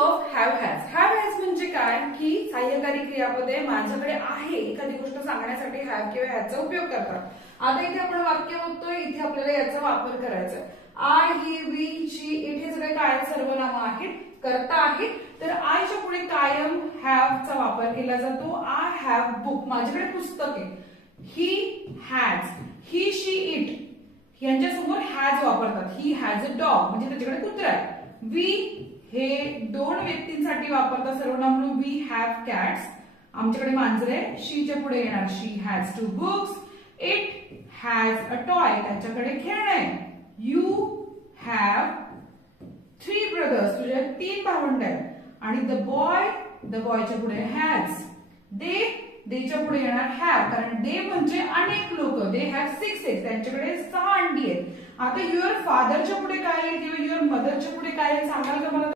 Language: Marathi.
Of have has. Have has म्हणजे काय की सहाय्यकारी क्रियापदे माझ्याकडे आहे एखादी गोष्ट सांगण्यासाठी हॅव किंवा हॅजचा उपयोग करतात. आता इथे आपण वाक्य बघतोय, इथे आपल्याला याचा वापर करायचा आहे. I, he, we, she, it हे सगळे काय सर्वनामं आहेत, कर्ता आहेत. तर आयच्या पुढे कायम हॅवचा वापर केला जातो. आय हॅव बुक, माझ्याकडे पुस्तक आहे. He has, he, she, it यांच्यासमोर हॅज वापरतात. ही हॅज अ डॉग म्हणजे त्याच्याकडे कुत्रा आहे. वी हे दोन व्यक्तींसाठी वापरतात सर्वनाम म्हणून. वी हॅव कॅट्स, आमच्याकडे मांजरे. शीच्या पुढे येणार she has two books. It has a toy, त्याच्याकडे खेळणं आहे. यू हॅव 3 ब्रदर्स, तुझे 3 भावंड आहेत. आणि द बॉयच्या पुढे हॅज. देच्या पुढे येणार हॅव, कारण दे म्हणजे अनेक लोक. दे हॅव 6 eggs, त्यांच्याकडे 6 अंडी आहेत. आता युअर फादरच्या पुढे काय येईल किंवा युअर मदरच्या पुढे काय येईल सांगाल का मला?